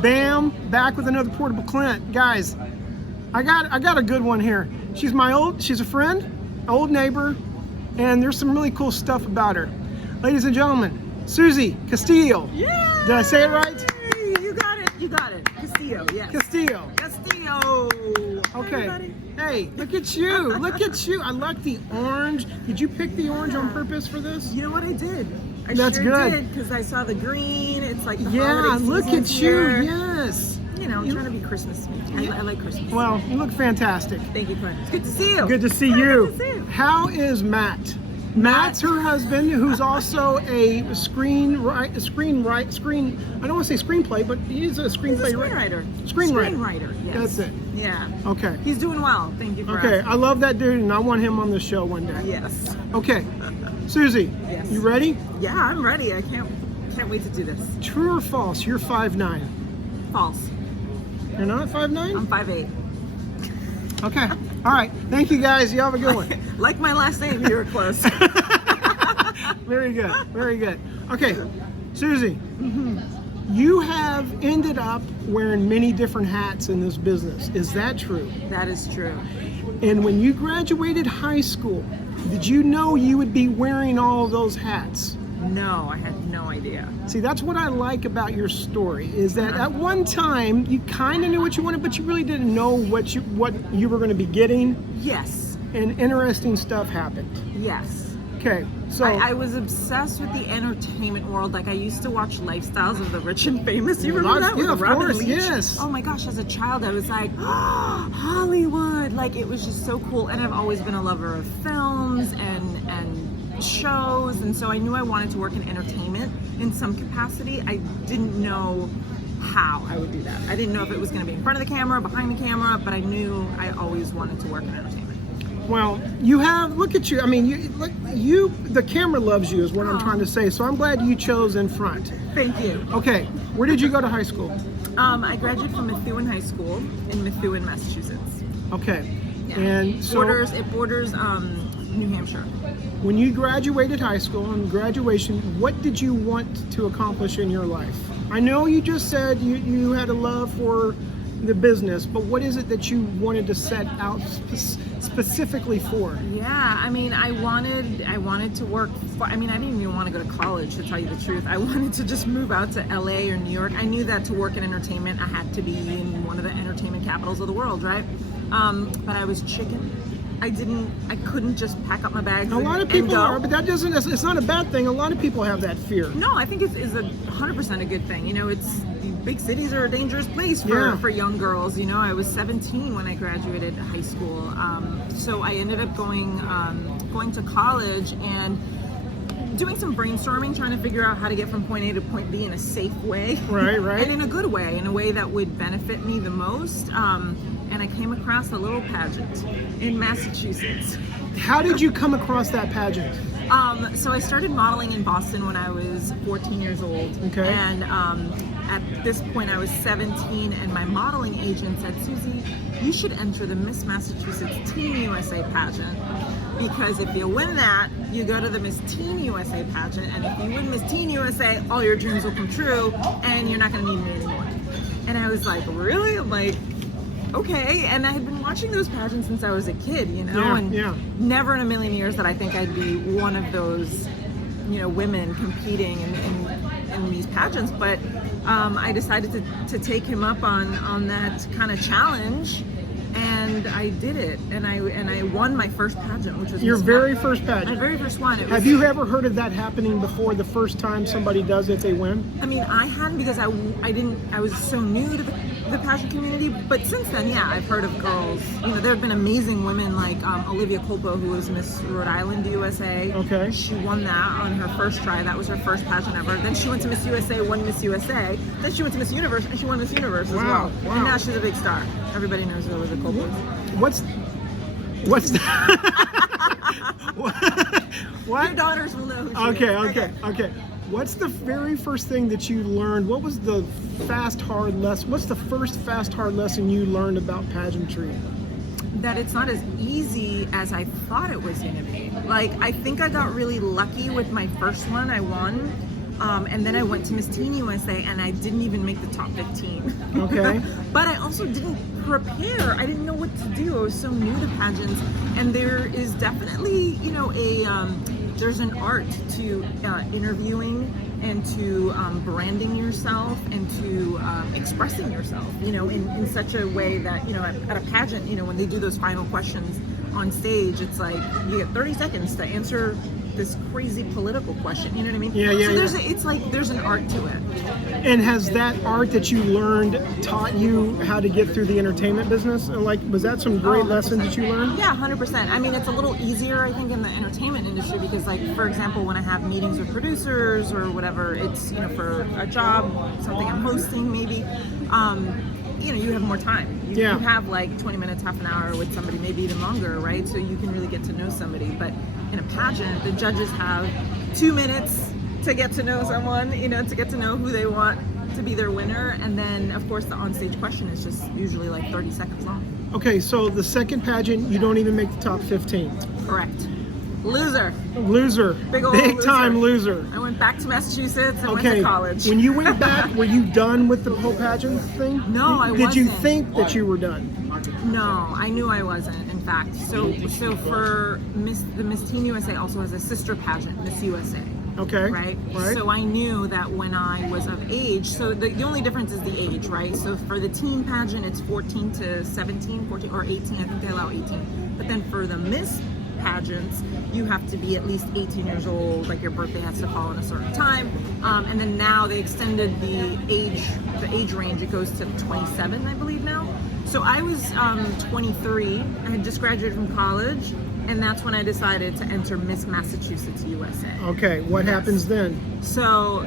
Bam, back with another portable Clint. Guys, I got a good one here. She's a friend, old neighbor, and there's some really cool stuff about her. Ladies and gentlemen, Susie Castillo. Yeah. Did I say it right? You got it. You got it. Castillo. Yes. Castillo. Castillo. Okay. Everybody. Hey, look at you. Look at you. I like the orange. Did you pick the orange on purpose for this? You know what I did? I That's sure good. did, because I saw the green. It's like the Yeah, holiday look at here. you. Yes. You know, I'm trying to be Christmas. I like Christmas. Well, you look fantastic. Thank you, Clint. It's good to see you. Good to see you. Good to see you. How is Matt? Matt's her husband, who's also a I don't want to say screenplay, but he's a screenplay He's a screenwriter. Screenwriter. Yes. That's it. Yeah. Okay. He's doing well. Thank you for Okay. asking. I love that dude, and I want him on the show one day. Yes. Okay. Susie, Yes. you ready? Yeah, I'm ready. I can't wait to do this. True or false? You're 5'9". False. You're not 5'9"? I'm 5'8". Okay. All right. Thank you, guys. You have a good one. Like my last name, you were close. Very good. Very good. Okay, Susie, you have ended up wearing many different hats in this business. Is that true? That is true. And when you graduated high school, did you know you would be wearing all of those hats? No, I had no idea. See, that's what I like about your story, is that at one time you kind of knew what you wanted, but you really didn't know what you were going to be getting, Yes. and interesting stuff happened. Yes. Okay, so I was obsessed with the entertainment world. Like, I used to watch Lifestyles of the Rich and Famous. You remember that? Yeah, With of Robin course, Leach? yes. Oh my gosh, as a child, I was like, oh, Hollywood. Like, it was just so cool. And I've always been a lover of films and shows. And so I knew I wanted to work in entertainment in some capacity. I didn't know how I would do that. I didn't know if it was going to be in front of the camera, behind the camera, but I knew I always wanted to work in entertainment. well, look at you. I mean, the camera loves you is what I'm trying to say. So I'm glad you chose in front. Thank you. Okay, where did you go to high school? I graduated from Methuen High School in Methuen, Massachusetts. Okay, Yeah. and so It borders New Hampshire. when you graduated high school and graduation, what did you want to accomplish in your life? I know you just said you had a love for the business, but what is it that you wanted to set out specifically for? Yeah, I mean, I wanted to work. I didn't even want to go to college, to tell you the truth. I wanted to just move out to LA or New York. I knew that to work in entertainment, I had to be in one of the entertainment capitals of the world, right? But I was chicken. I couldn't just pack up my bags. A lot of people are, but it's not a bad thing. A lot of people have that fear. No, I think it's 100% a good thing. You know, big cities are a dangerous place for young girls. You know, I was 17 when I graduated high school. So I ended up going to college and doing some brainstorming, trying to figure out how to get from point A to point B in a safe way. Right. And in a good way, in a way that would benefit me the most. And I came across a little pageant in Massachusetts. How did you come across that pageant? So I started modeling in Boston when I was 14 years old. Okay. And at this point I was 17, and my modeling agent said, Susie, you should enter the Miss Massachusetts Teen USA pageant, because if you win that, you go to the Miss Teen USA pageant, and if you win Miss Teen USA, all your dreams will come true, and you're not going to need me anymore. And I was like, really? I'm like, okay. And I had been watching those pageants since I was a kid, you know, never in a million years that I think I'd be one of those, you know, women competing in these pageants. But I decided to take him up on that kind of challenge, and I did it, and I won my first pageant, which was Your very first my pageant. very first one. Have you ever heard of that happening before, the first time somebody does it, they win? I mean, I hadn't, because I was so new to the pageant community, but since then, yeah, I've heard of girls. You know, there have been amazing women like Olivia Culpo, who was Miss Rhode Island USA. Okay. She won that on her first try. That was her first pageant ever. Then she went to Miss USA, won Miss USA. Then she went to Miss Universe, and she won Miss Universe as well. Wow. And now she's a big star. Everybody knows who Olivia Culpo is. What's what? Your daughters will know who she is. Okay. What's the very first thing that you learned? What was the fast-hard lesson? What's the first fast-hard lesson you learned about pageantry? That it's not as easy as I thought it was going to be. Like, I think I got really lucky with my first one. I won. And then I went to Miss Teen USA, and I didn't even make the top 15. Okay. But I also didn't prepare. I didn't know what to do. I was so new to pageants, and there is definitely, there's an art to interviewing and to branding yourself and to expressing yourself, in such a way that, at a pageant, when they do those final questions on stage, it's like you get 30 seconds to answer this crazy political question, you know what I mean? So it's like there's an art to it. And has that art that you learned taught you how to get through the entertainment business? And was that some great lessons that you learned? Yeah, 100%. I mean, it's a little easier, I think, in the entertainment industry because, for example, when I have meetings with producers or whatever, it's, for a job, something I'm hosting maybe, you have more time. You have 20 minutes, half an hour with somebody, maybe even longer, right? So you can really get to know somebody. But in a pageant, the judges have 2 minutes to get to know someone, to get to know who they want to be their winner. And then, of course, the onstage question is just usually 30 seconds long. Okay, so the second pageant, you don't even make the top 15. Correct. Loser. Big time loser. I went back to Massachusetts and went to college. When you went back, were you done with the whole pageant thing? No, I wasn't. Did you think that you were done? No, I knew I wasn't, in fact. So for the Miss Teen USA also has a sister pageant, Miss USA. Okay. Right? So I knew that when I was of age, so the only difference is the age, right? So for the teen pageant, it's 14 to 17, 14 or 18. I think they allow 18. But then for the Miss pageants, you have to be at least 18 years old, your birthday has to fall in a certain time, and then now they extended the age range. It goes to 27, I believe now. So I was 23. I had just graduated from college, and that's when I decided to enter Miss Massachusetts USA. Okay, what happens then? So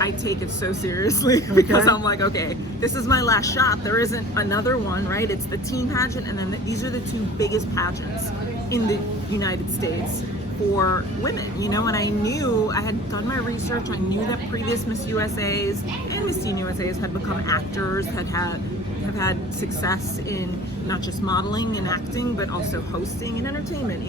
I take it so seriously because I'm like, okay, this is my last shot. There isn't another one, right? It's the teen pageant, and then these are the two biggest pageants in the United States for women, and I knew, I had done my research, I knew that previous Miss USAs and Miss Teen USAs had become actors, have had success in not just modeling and acting, but also hosting and entertainment,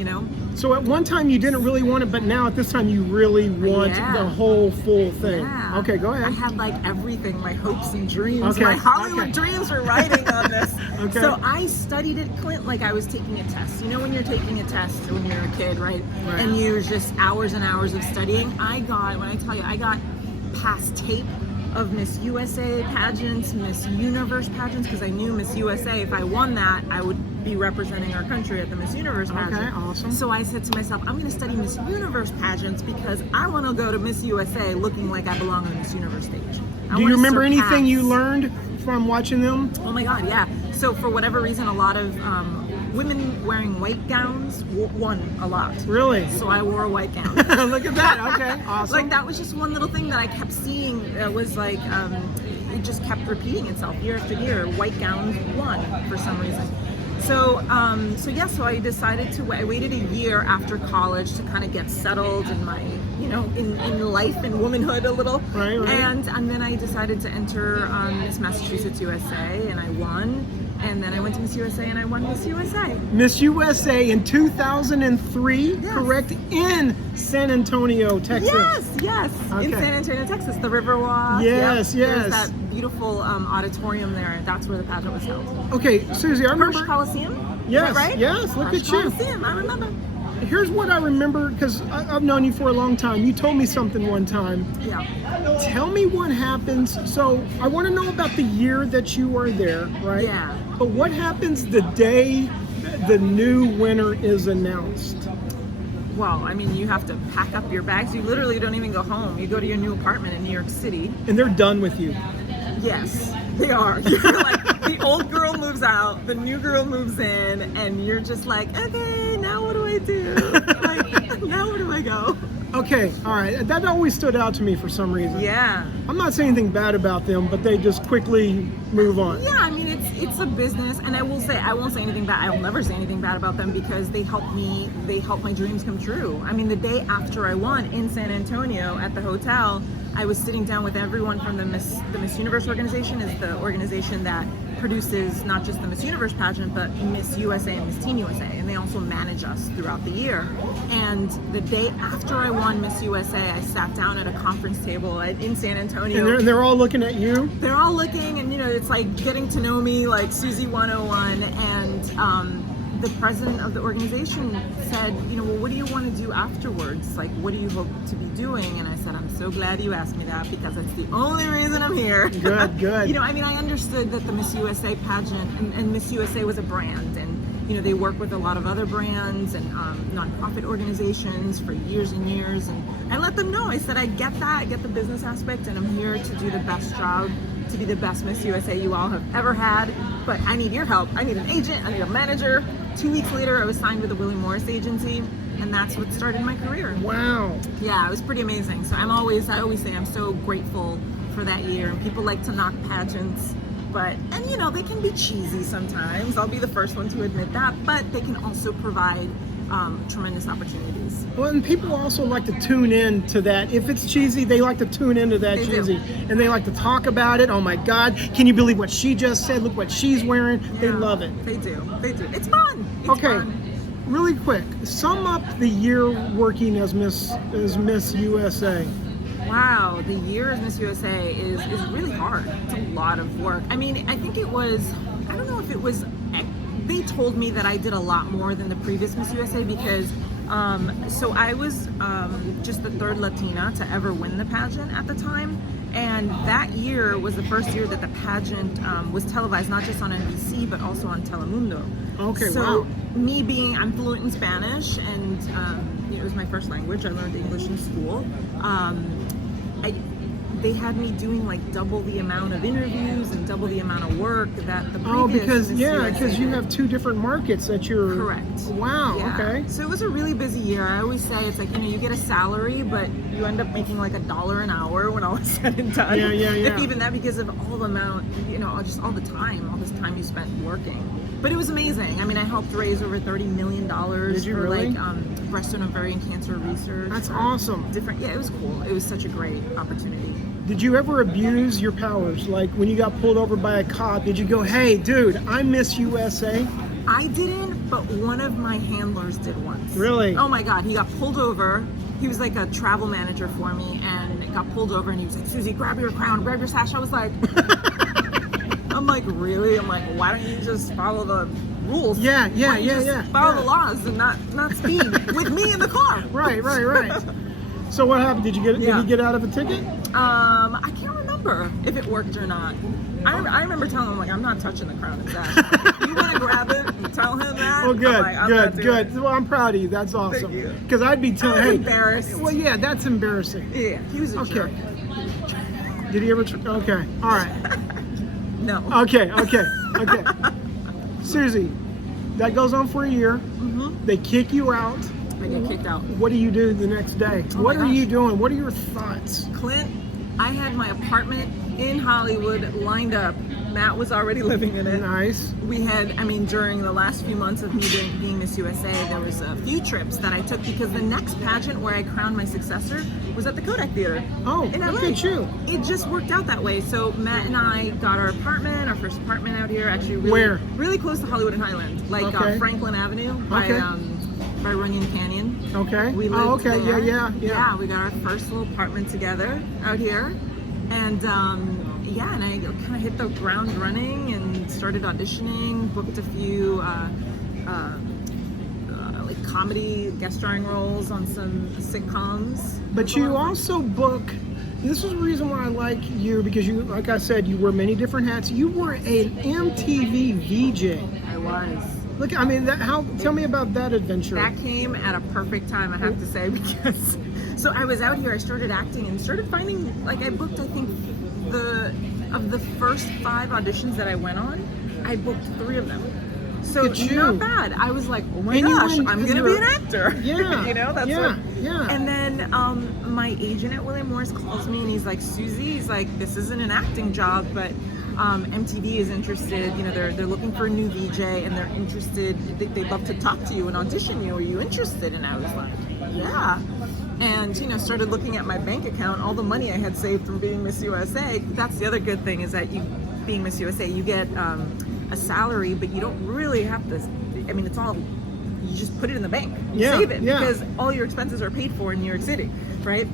So at one time you didn't really want it, but now at this time you really want the whole full thing. Yeah. Okay, go ahead. I had everything, my hopes and dreams, my Hollywood dreams were riding on this. So I studied at Clint like I was taking a test. When you're taking a test when you're a kid, right? And you're just hours and hours of studying. I got past tape of Miss USA pageants, Miss Universe pageants, because I knew Miss USA, if I won that, I would be representing our country at the Miss Universe pageant. Okay, awesome. So I said to myself, I'm going to study Miss Universe pageants because I want to go to Miss USA looking like I belong on Miss Universe stage. Do you remember anything you learned from watching them? Oh my God, yeah. So for whatever reason, a lot of women wearing white gowns won a lot. Really? So I wore a white gown. Look at that. Okay, awesome. That was just one little thing that I kept seeing. That was it just kept repeating itself year after year. White gowns won for some reason. So so I decided I waited a year after college to kind of get settled in my, in life and womanhood a little. Right. And then I decided to enter Miss Massachusetts USA, and I won. And then I went to Miss USA and I won Miss USA. Miss USA in 2003, correct? In San Antonio, Texas. Yes. Okay. In San Antonio, Texas. The Riverwalk. Yes. There's that beautiful auditorium there. That's where the pageant was held. Okay, Susie, I remember. Hirsch Coliseum? Yes, right? yes, look Hirsch at you. Coliseum, I remember. Here's what I remember, because I've known you for a long time. You told me something one time. Yeah. Tell me what happens. So I want to know about the year that you were there, right? Yeah. But what happens the day the new winner is announced? Well, I mean, you have to pack up your bags. You literally don't even go home. You go to your new apartment in New York City. And they're done with you. Yes, they are. You're the old girl moves out, the new girl moves in, and you're just like, okay, now what do I do? Now where do I go? Okay, all right. That always stood out to me for some reason. Yeah. I'm not saying anything bad about them, but they just quickly move on. Yeah, I mean, it's a business, and I won't say anything bad. I will never say anything bad about them because they help my dreams come true. I mean, the day after I won in San Antonio at the hotel, I was sitting down with everyone from the Miss Universe organization, is the organization that produces not just the Miss Universe pageant, but Miss USA and Miss Teen USA, and they also manage us throughout the year. And the day after I won Miss USA, I sat down at a conference table in San Antonio. And they're all looking at you? They're all looking, and it's like getting to know me, like Susie 101, and the president of the organization said, well, what do you want to do afterwards? Like, what do you hope to be doing? And I said, I'm so glad you asked me that, because that's the only reason I'm here. Good, good. I understood that the Miss USA pageant, and Miss USA was a brand, and they work with a lot of other brands and nonprofit organizations for years and years. And I let them know, I said, I get that, I get the business aspect, and I'm here to do the best job, to be the best Miss USA you all have ever had, but I need your help. I need an agent, I need a manager. 2 weeks later, I was signed with the Willie Morris agency, and that's what started my career. Wow. Yeah, it was pretty amazing. So I always say I'm so grateful for that year. And people like to knock pageants, and they can be cheesy sometimes. I'll be the first one to admit that, but they can also provide tremendous opportunities. Well, and people also like to tune in to that. If it's cheesy, they like to tune into that cheesy. And they like to talk about it. Oh my God, can you believe what she just said? Look what she's wearing. Yeah, they love it. They do. It's fun. It's fun. Really quick, sum up the year working as Miss USA. Wow, the year as Miss USA is really hard. It's a lot of work. I think it was, I don't know if it was, they told me that I did a lot more than the previous Miss USA, because so I was just the third Latina to ever win the pageant at the time, and that year was the first year that the pageant was televised, not just on NBC but also on Telemundo. Okay, so wow. I'm fluent in Spanish, and it was my first language. I learned English in school. They had me doing like double the amount of interviews and double the amount of work that the previous because you have two different markets that you're... Correct. Wow, yeah. Okay. So it was a really busy year. I always say it's like, you get a salary, but you end up making like $1 an hour when all is said and done. Yeah. If even that, because of all the amount, just all this time you spent working. But it was amazing. I helped raise over $30 million Did you for really? breast and ovarian cancer research. That's awesome. It was cool. It was such a great opportunity. Did you ever abuse your powers? Like when you got pulled over by a cop, did you go, hey, dude, I'm Miss USA? I didn't, but one of my handlers did once. Really? Oh my God, he got pulled over. He was like a travel manager for me, and got pulled over, and he was like, Susie, grab your crown, grab your sash. I was like, I'm like, really? I'm like, why don't you just follow the rules? Yeah. Follow the laws and not speed with me in the car. Right. So what happened? Did you get out of a ticket? I can't remember if it worked or not. I remember telling him, like, I'm not touching the crown and sash. If you want to grab it and tell him that, well, good, I'm not doing it. Well, I'm proud of you. That's awesome. Thank you. Because I'd be telling, I was hey, embarrassed. Well, yeah, that's embarrassing. Yeah, he was a jerk. Did he ever? Okay, all right. No. Okay. Susie, that goes on for a year. Mm-hmm. They kick you out. I get kicked out. What do you do the next day? What are you doing? What are your thoughts? Clint, I had my apartment in Hollywood lined up. Matt was already living in it. Nice. We had, during the last few months of me being Miss USA, there was a few trips that I took, because the next pageant where I crowned my successor was at the Kodak Theater. Oh, in LA. Look at you. It just worked out that way. So Matt and I got our first apartment out here, actually really close to Hollywood and Highland, like Franklin Avenue by Runyon Canyon. Okay. We lived there. Yeah. Yeah, we got our first little apartment together out here. And and I kind of hit the ground running and started auditioning, booked a few like comedy guest starring roles on some sitcoms. But you also book, this is the reason why I like you, because you, like I said, you wear many different hats. You were an MTV VJ. I was. Look, tell me about that adventure. That came at a perfect time, I have to say, because so I was out here, I started acting and started finding, like, I booked, I think, of the first 5 auditions that I went on, I booked 3 of them. So not bad. I was like, oh my gosh, I'm gonna be an actor. Yeah. That's yeah. And then my agent at William Morris calls me and he's like, Susie, he's like, this isn't an acting job, but MTV is interested. They're looking for a new VJ and they're interested. They'd love to talk to you and audition you. Are you interested? And I was like, yeah. and started looking at my bank account, all the money I had saved from being Miss USA. That's the other good thing, is that being Miss USA, you get a salary, but you don't really have to. I mean, it's all, you just put it in the bank, you save it, because all your expenses are paid for in New York City, right?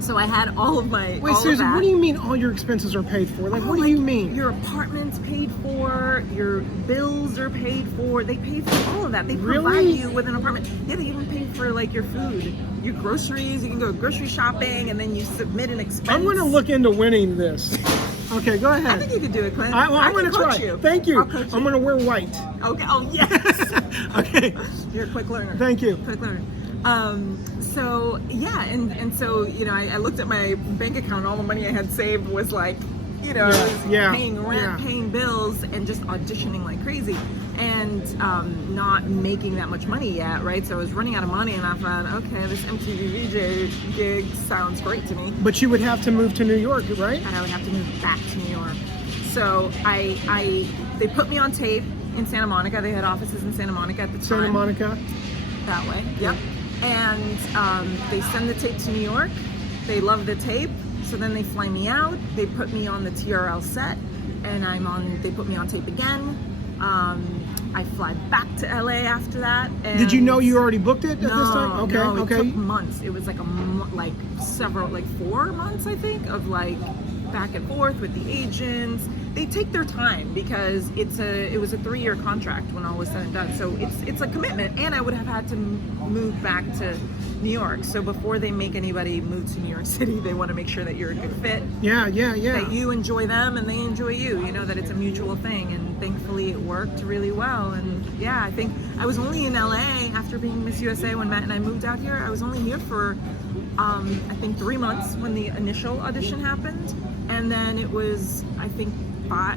So I had all of my. Wait, Susie, what do you mean all your expenses are paid for? Like, what do you mean? Your apartment's paid for, your bills are paid for. They pay for all of that. They provide you with an apartment. Yeah, they even pay for like your food, your groceries. You can go grocery shopping, and then you submit an expense. I'm going to look into winning this. Okay, go ahead. I think you could do it, Clint. I'm going to try. You. Thank you. I'm going to wear white. Okay. Oh, yes. Okay. You're a quick learner. Thank you. Quick learner. So yeah, and so I looked at my bank account. All the money I had saved was like, paying rent, paying bills, and just auditioning like crazy, and not making that much money yet, right? So I was running out of money, and I thought, okay, this MTV VJ gig sounds great to me. But you would have to move to New York, right? And I would have to move back to New York. So they put me on tape in Santa Monica. They had offices in Santa Monica at the time. Santa Monica. That way. Yep. And they send the tape to New York. They love the tape, so then they fly me out. They put me on the TRL set, and they put me on tape again. I fly back to LA after that. And did you know you already booked it at this time? Okay, no, it took months. It was like 4 months, I think, of like back and forth with the agents. They take their time because it was a 3-year contract when all was said and done. So it's a commitment, and I would have had to move back to New York. So before they make anybody move to New York City, they want to make sure that you're a good fit. Yeah. That you enjoy them and they enjoy you. That it's a mutual thing. And thankfully it worked really well. And yeah, I think I was only in LA after being Miss USA when Matt and I moved out here. I was only here for I think 3 months when the initial audition happened, and then it was, I think,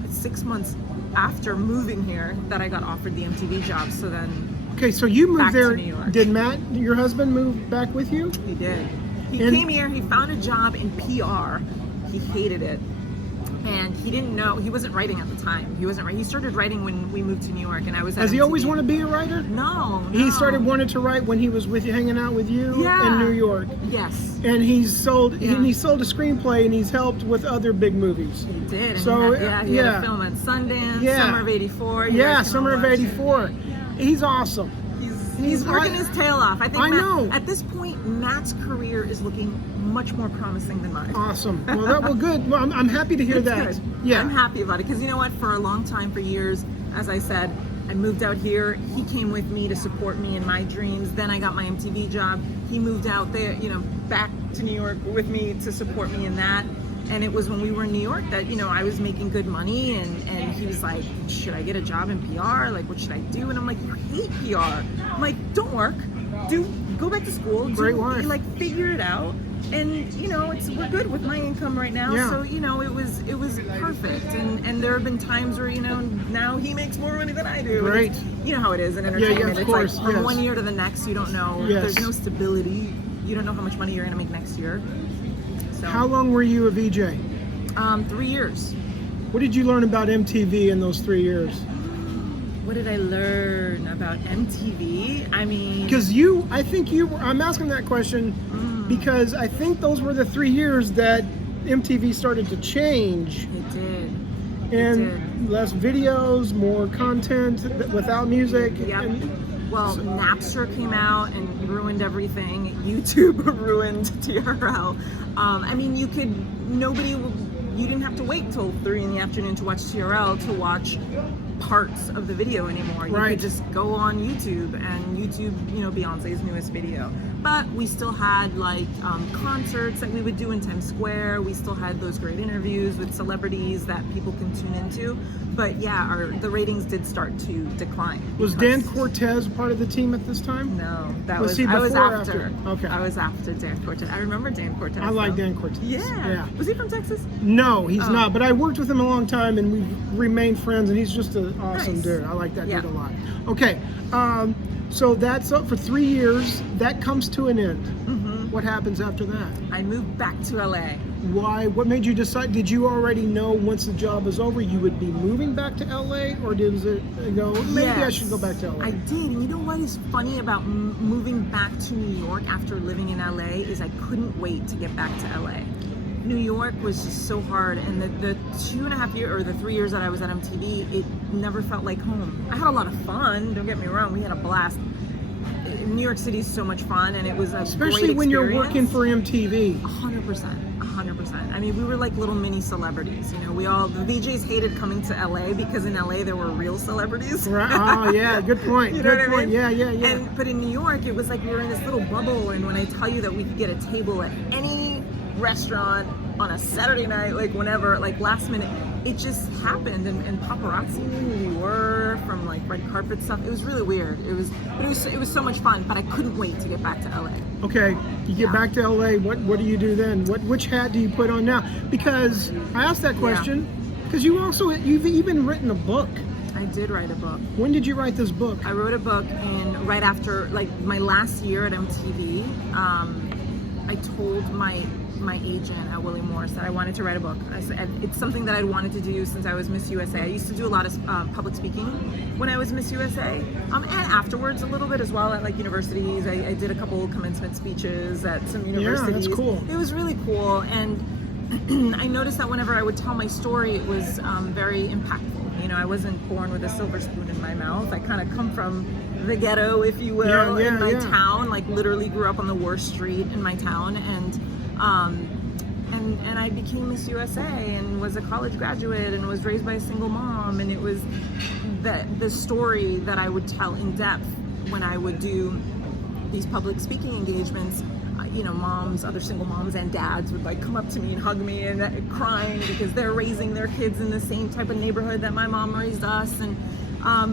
6 months after moving here that I got offered the MTV job. So then, okay, so you moved there. To New York. Did Matt, your husband, move back with you? He did. He came here. He found a job in PR. He hated it, and he didn't know. He wasn't writing at the time. He wasn't. He started writing when we moved to New York, and I was. Has he always wanted to be a writer? No. He started wanting to write when he was with you, hanging out with you in New York. Yes. And he's sold a screenplay, and he's helped with other big movies. He did. So he had a film at Sundance. Summer of '84. Summer of '84. He's awesome. He's working his tail off. I think I know. At this point, Matt's career is looking much more promising than mine. Awesome. Well, good. Well, I'm happy to hear that. Good. Yeah. I'm happy about it because you know what? For a long time, for years, as I said, I moved out here. He came with me to support me in my dreams. Then I got my MTV job. He moved out there, back to New York with me to support me in that. And it was when we were in New York that, I was making good money, and he was like, should I get a job in PR? Like, what should I do? And I'm like, you hate PR. I'm like, don't work. Go back to school. Great wife. Like, figure it out. And, we're good with my income right now. Yeah. So, it was perfect. And there have been times where, now he makes more money than I do. Great. You know how it is in entertainment. Of course, it's like from one year to the next, you don't know. Yes. There's no stability. You don't know how much money you're going to make next year. So. How long were you a VJ? 3 years. What did you learn about MTV in those 3 years? What did I learn about MTV? I mean, because I'm asking that question because I think those were the 3 years that MTV started to change. It did. And less videos, more content without music. Yep. Well, Napster came out and ruined everything. YouTube ruined TRL. You didn't have to wait till 3 in the afternoon to watch TRL to watch parts of the video anymore. You could just go on YouTube, and YouTube, Beyonce's newest video. But we still had concerts that we would do in Times Square. We still had those great interviews with celebrities that people can tune into. But yeah, the ratings did start to decline. Was Dan Cortez part of the team at this time? No, I was after. Okay. I was after Dan Cortez. I remember Dan Cortez. I like Dan Cortez. Yeah. Was he from Texas? No, he's not. But I worked with him a long time, and we remained friends. And he's just an awesome dude. I like that dude a lot. Okay. So that's up for 3 years. That comes to an end. Mm-hmm. What happens after that? I moved back to LA. Why? What made you decide? Did you already know once the job was over you would be moving back to LA, or did it go, maybe I should go back to LA? I did. And you know what is funny about moving back to New York after living in LA is I couldn't wait to get back to LA. New York was just so hard, and the 2.5 years or the 3 years that I was at MTV, it never felt like home. I had a lot of fun, don't get me wrong, we had a blast. New York City is so much fun, and it was a Especially great when you're experience. working for MTV. 100%. I mean, we were like little mini celebrities, you know. The VJs hated coming to LA because in LA there were real celebrities. Right. Oh yeah, good point. You know Good what point. I mean? Yeah. But in New York, it was like we were in this little bubble, and when I tell you that we could get a table at any restaurant on a Saturday night, like whenever, like last minute, it just happened. And paparazzi knew who we were from like red carpet stuff. It was really weird. It was so much fun, but I couldn't wait to get back to LA. Okay, you get back to LA. What do you do then? Which hat do you put on now? Because I asked that question because you've even written a book. I did write a book. When did you write this book? I wrote a book right after like my last year at MTV. I told my agent at Willie Morris that I wanted to write a book. I said it's something that I'd wanted to do since I was Miss USA. I used to do a lot of public speaking when I was Miss USA, and afterwards a little bit as well at like universities. I did a couple commencement speeches at some universities. Yeah, that's cool. It was really cool, and I noticed that whenever I would tell my story, it was very impactful. You know, I wasn't born with a silver spoon in my mouth. I kind of come from the ghetto, if you will, in my town. Like literally grew up on the worst street in my town, and I became Miss USA and was a college graduate and was raised by a single mom, and it was the story that I would tell in depth when I would do these public speaking engagements. You know, moms, other single moms and dads would like come up to me and hug me and crying because they're raising their kids in the same type of neighborhood that my mom raised us. And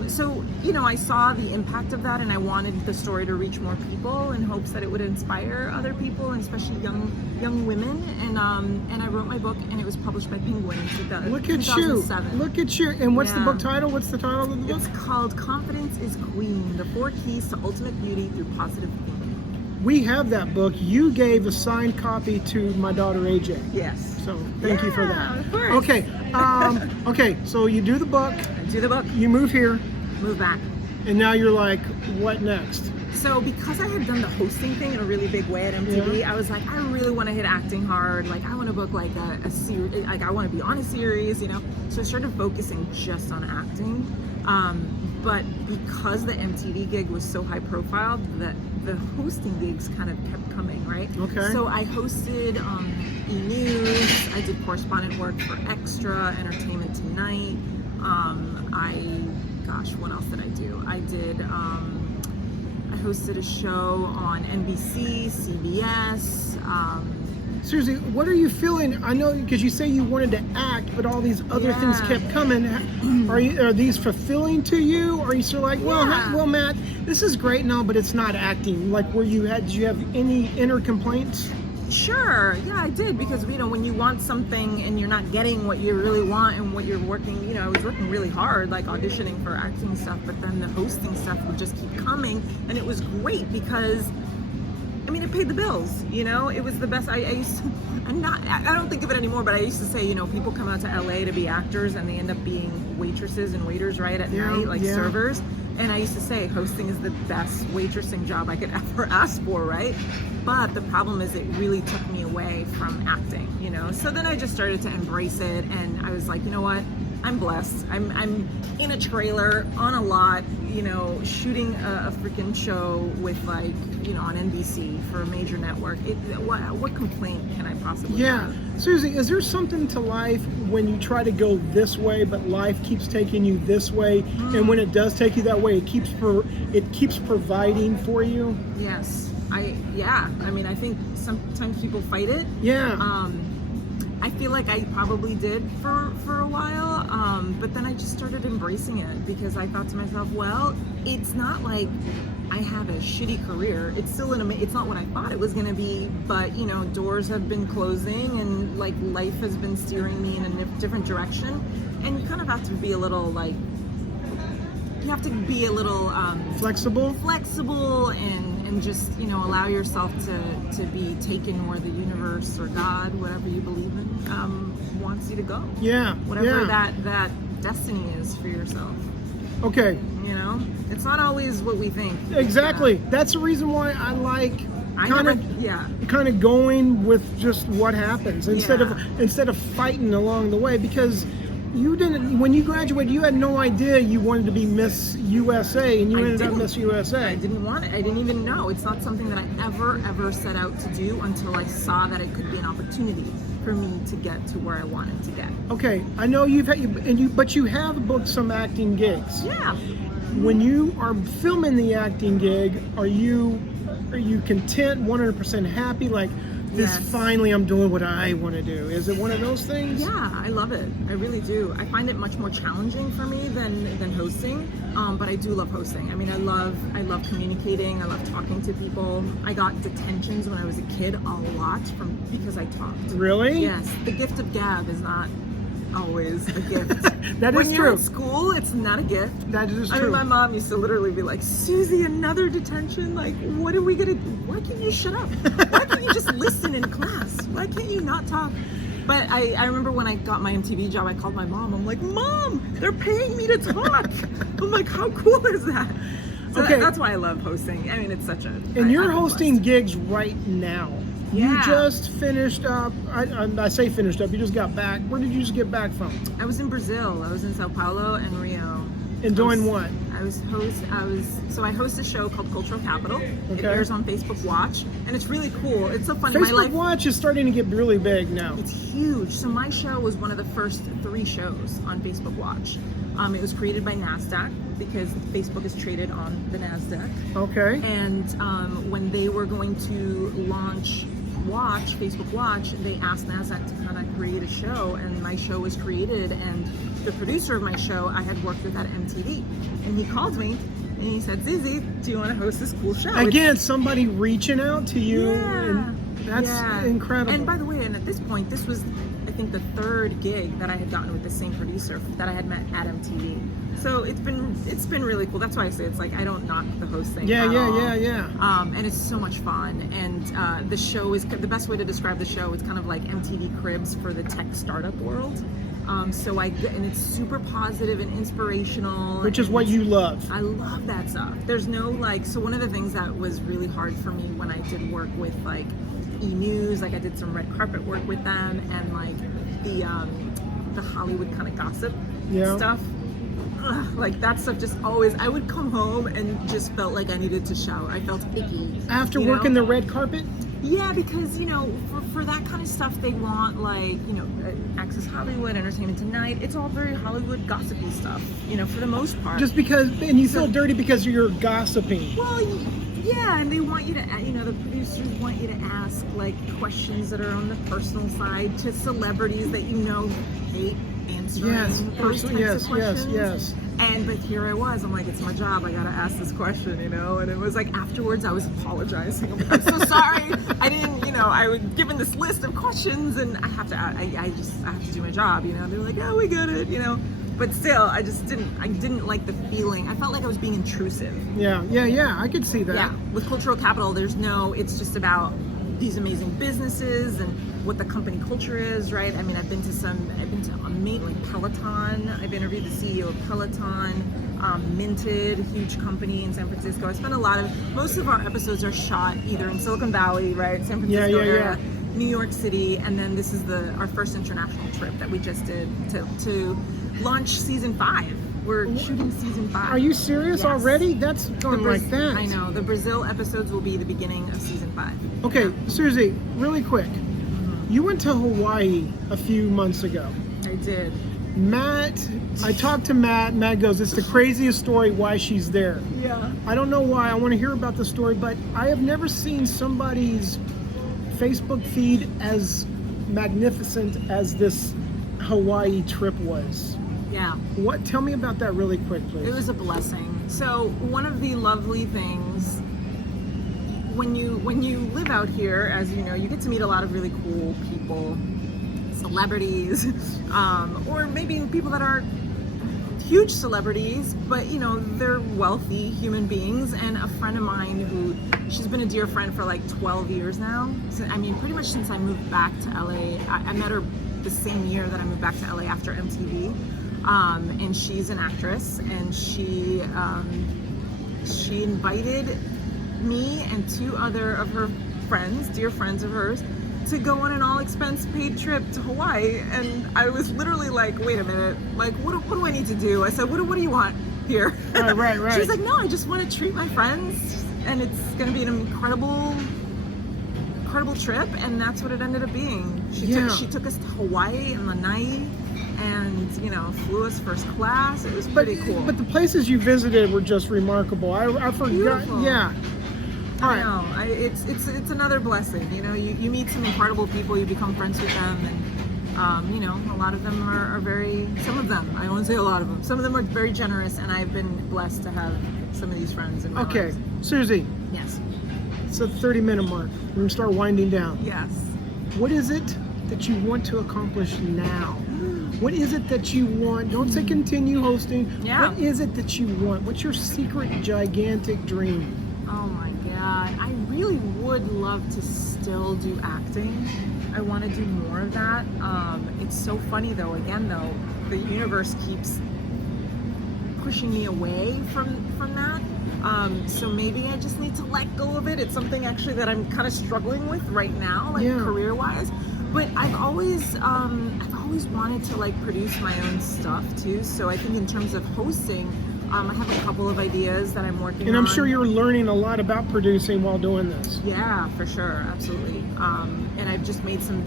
so, you know, I saw the impact of that, and I wanted the story to reach more people in hopes that it would inspire other people, and especially young women. And I wrote my book, and it was published by Penguin in 2007. Look at you. And what's the book title? What's the title of the book? It's called Confidence is Queen, the 4 Keys to Ultimate Beauty Through Positive Thinking. We have that book. You gave a signed copy to my daughter AJ. Yes. So thank you for that. Of course. Okay. Okay. So you do the book. I do the book. You move here. Move back. And now you're like, what next? So because I had done the hosting thing in a really big way at MTV, I was like, I really want to hit acting hard. Like I want to book like a series. Like I want to be on a series, you know. So I started focusing just on acting. But because the MTV gig was so high profile, that the hosting gigs kind of kept coming, right? Okay. So I hosted E! News. I did correspondent work for Extra, Entertainment Tonight. What else did I do? I hosted a show on NBC, CBS. Susie, what are you feeling? I know because you say you wanted to act, but all these other things kept coming. Are these fulfilling to you? Or are you sort of like, well, Matt, this is great and all, but it's not acting? Like, did you have any inner complaints? Sure, yeah, I did, because you know when you want something and you're not getting what you really want and what you're working, you know, I was working really hard, like auditioning for acting stuff, but then the hosting stuff would just keep coming, and it was great because I mean, it paid the bills, you know. It was the best. I used to, I don't think of it anymore, but I used to say, you know, people come out to LA to be actors and they end up being waitresses and waiters right at night, like servers. And I used to say hosting is the best waitressing job I could ever ask for, right? But the problem is it really took me away from acting, you know. So then I just started to embrace it, and I was like, you know what? I'm blessed. I'm in a trailer on a lot, you know, shooting a freaking show with, like, you know, on NBC for a major network. What complaint can I possibly have? Susie, is there something to life when you try to go this way, but life keeps taking you this way, and when it does take you that way, it keeps providing for you? Yes. I mean, I think sometimes people fight it. I feel like I probably did for a while, but then I just started embracing it because I thought to myself, well, it's not like I have a shitty career. It's still it's not what I thought it was going to be, but you know, doors have been closing and like life has been steering me in a different direction, and you kind of have to be a little flexible and and just, you know, allow yourself to be taken where the universe or God, whatever you believe in, wants you to go. Yeah. Whatever yeah. that destiny is for yourself. Okay. You know, it's not always what we think. Exactly. That's the reason why I like Yeah. kind of going with just what happens instead of fighting along the way, because you didn't, when you graduated, you had no idea you wanted to be Miss USA, and you ended up Miss USA. I didn't want it. I didn't even know. It's not something that I ever set out to do until I saw that it could be an opportunity for me to get to where I wanted to get. Okay, I know but you have booked some acting gigs. Yeah. When you are filming the acting gig, are you content, 100% happy, like, this Yes. finally I'm doing what I want to do? Is it one of those things? Yeah, I love it. I really do. I find it much more challenging for me than hosting, but I do love hosting. I mean, I love communicating. I love talking to people. I got detentions when I was a kid a lot because I talked. Really? Yes. The gift of gab is not always a gift. That when is you're true. in school, it's not a gift. That is I true. mean, my mom used to literally be like, Susie, another detention? Like, what are we gonna do? Why can't you shut up? Why can't you just listen in class? Why can't you not talk? But I remember when I got my MTV job, I called my mom. I'm like, Mom, they're paying me to talk. I'm like, how cool is that? So Okay. that's why I love hosting. I mean, it's such a... And you're hosting gigs right now. Yeah. You just finished up, I say finished up, you just got back. Where did you just get back from? I was in Brazil. I was in Sao Paulo and Rio. And doing what? I host a show called Cultural Capital. It Okay. airs on Facebook Watch, and it's really cool. It's so funny. Facebook Watch is starting to get really big now. It's huge. So my show was one of the first 3 shows on Facebook Watch. It was created by NASDAQ because Facebook is traded on the NASDAQ. Okay. And when they were going to launch Facebook Watch, they asked NASDAQ to kind of create a show, and my show was created, and the producer of my show I had worked with at MTV, and he called me and he said, Susie, do you want to host this cool show? Again, somebody reaching out to you. Yeah. And that's incredible. And by the way, and at this point, this was, I think, the 3rd gig that I had gotten with the same producer that I had met at MTV. So it's been really cool. That's why I say it's like I don't knock the hosting. Yeah. And it's so much fun. And the show is the best way to describe the show. It's kind of like MTV Cribs for the tech startup world. And it's super positive and inspirational. Which is what you love. I love that stuff. There's no so one of the things that was really hard for me when I did work with like E-News, like I did some red carpet work with them, and like the Hollywood kind of gossip stuff. Like that stuff just always, I would come home and just felt like I needed to shower. I felt icky. After working the red carpet? Yeah, because, for that kind of stuff, they want like, Access Hollywood, Entertainment Tonight. It's all very Hollywood gossipy stuff, for the most part. Just because, and you feel dirty because you're gossiping. Well, yeah, and they want you to, the producers want you to ask like questions that are on the personal side to celebrities that hate answering those types of questions. Yes. But here I was, I'm like, it's my job, I gotta ask this question, And it was like afterwards I was apologizing. I'm so sorry. I didn't, I was given this list of questions and I have to do my job, They're like, oh, we get it, But still, I didn't like the feeling. I felt like I was being intrusive. Yeah, I could see that. Yeah, with Cultural Capital, it's just about these amazing businesses and what the company culture is, right? I mean, I've been to like Peloton. I've interviewed the CEO of Peloton, Minted, a huge company in San Francisco. I spent most of our episodes are shot either in Silicon Valley, right? San Francisco area, New York City, and then this is our first international trip that we just did to launch season 5. We're shooting season 5. Are you serious? Yes. Already? That's gone like that. I know. The Brazil episodes will be the beginning of season 5. Okay, Susie, really quick. You went to Hawaii a few months ago. I did. Matt, I talked to Matt. Matt goes, it's the craziest story why she's there. Yeah. I don't know why. I want to hear about the story, but I have never seen somebody's Facebook feed as magnificent as this Hawaii trip was. Yeah. Tell me about that really quick, please. It was a blessing. So one of the lovely things when you live out here, as you know, you get to meet a lot of really cool people, celebrities, or maybe people that aren't huge celebrities, but you know, they're wealthy human beings. And a friend of mine who, she's been a dear friend for like 12 years now. So, I mean, pretty much since I moved back to LA. I met her the same year that I moved back to LA after MTV. And she's an actress, and she invited me and 2 other of her friends, dear friends of hers, to go on an all-expense paid trip to Hawaii. And I was literally like, wait a minute, like what do I need to do? I said, what do you want here? Right. She's like, no, I just want to treat my friends, and it's going to be an incredible trip. And that's what it ended up being. She took us to Hawaii in Lanai, and you know, flew us first class. It was pretty cool. But the places you visited were just remarkable. I forgot. Beautiful. Yeah. All right. I know. It's another blessing. You know, you meet some incredible people, you become friends with them, and you know, a lot of them are very. Some of them, I won't say a lot of them. Some of them are very generous, and I've been blessed to have some of these friends in my life. Okay, Susie. Yes. It's a 30-minute mark. We're gonna start winding down. Yes. What is it that you want to accomplish now? What is it that you want? Don't say continue hosting. Yeah. What is it that you want? What's your secret gigantic dream? Oh my God. I really would love to still do acting. I want to do more of that. It's so funny though, the universe keeps pushing me away from that. So maybe I just need to let go of it. It's something actually that I'm kind of struggling with right now, like career-wise. But I've always wanted to like produce my own stuff too. So I think in terms of hosting, I have a couple of ideas that I'm working on. And I'm sure you're learning a lot about producing while doing this. Yeah, for sure, absolutely. And I've just made some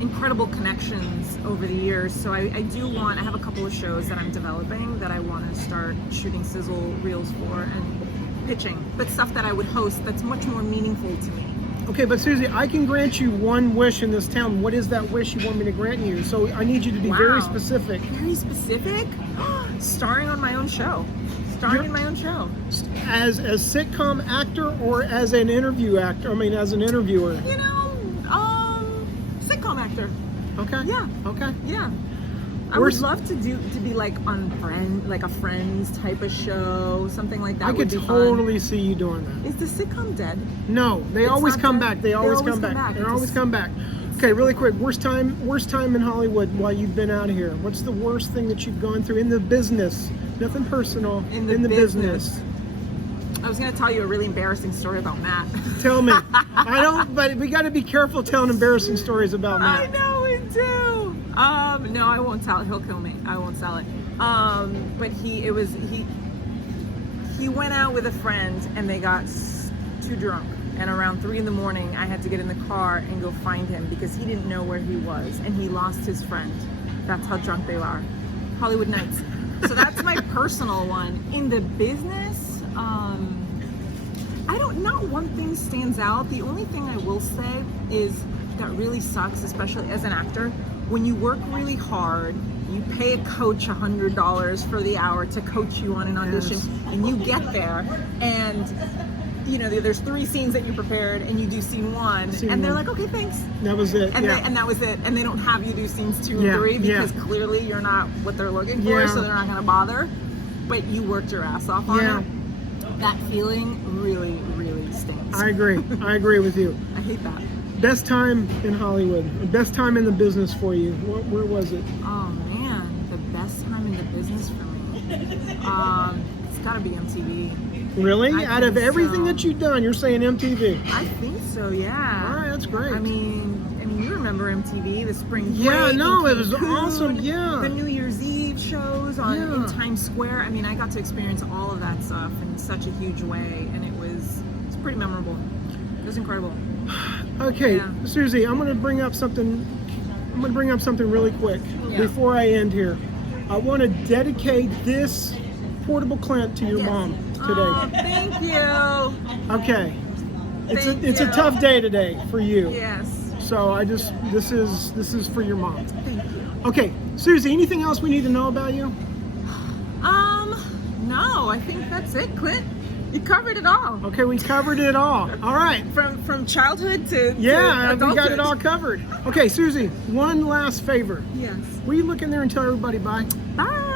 incredible connections over the years. So I have a couple of shows that I'm developing that I want to start shooting sizzle reels for and pitching, but stuff that I would host that's much more meaningful to me. Okay, but Susie, I can grant you one wish in this town. What is that wish you want me to grant you? So I need you to be very specific. Very specific? Starring on my own show. In my own show. As a sitcom actor or as an interview actor? I mean, as an interviewer. You know, sitcom actor. Okay. Yeah. Okay. Yeah. I would love to be like on like a Friends type of show, something like that. I could totally see you doing that. Is the sitcom dead? No, they always come back. They always come back. They always come back. Okay, really quick. Worst time in Hollywood while you've been out here. What's the worst thing that you've gone through in the business? Nothing personal. In the business. I was going to tell you a really embarrassing story about Matt. Tell me. I don't. But we got to be careful telling embarrassing stories about Matt. I know we do. No, I won't tell it. He'll kill me. I won't tell it. But he went out with a friend and they got too drunk. And around 3 a.m, I had to get in the car and go find him because he didn't know where he was and he lost his friend. That's how drunk they are. Hollywood Nights. So that's my personal one. In the business, not one thing stands out. The only thing I will say is that really sucks, especially as an actor, when you work really hard, you pay a coach $100 for the hour to coach you on an audition, and you get there, and you know there's 3 scenes that you prepared, and you do scene 1, and they're like, okay, thanks. That was it. And that was it. And they don't have you do scenes 2 and 3 because clearly you're not what they're looking for, so they're not going to bother. But you worked your ass off on it. That feeling really, really stinks. I agree with you. I hate that. Best time in Hollywood, best time in the business for you. Where was it? Oh man, the best time in the business for me. It's gotta be MTV. Really? Out of everything that you've done, you're saying MTV? I think so, yeah. All right, that's great. I mean, you remember MTV, the spring break. Yeah, no, it was awesome. Yeah. The New Year's Eve shows in Times Square. I mean, I got to experience all of that stuff in such a huge way, and it's pretty memorable. It was incredible. Okay, Susie, I'm going to bring up something really quick before I end here. I want to dedicate this portable Clint to your mom today. Oh, thank you. Okay. It's a tough day today for you. Yes. So this is for your mom. Thank you. Okay, Susie, anything else we need to know about you? No, I think that's it, Clint. You covered it all. Okay, we covered it all. All right. From childhood to adulthood. We got it all covered. Okay, Susie, one last favor. Yes. Will you look in there and tell everybody bye? Bye.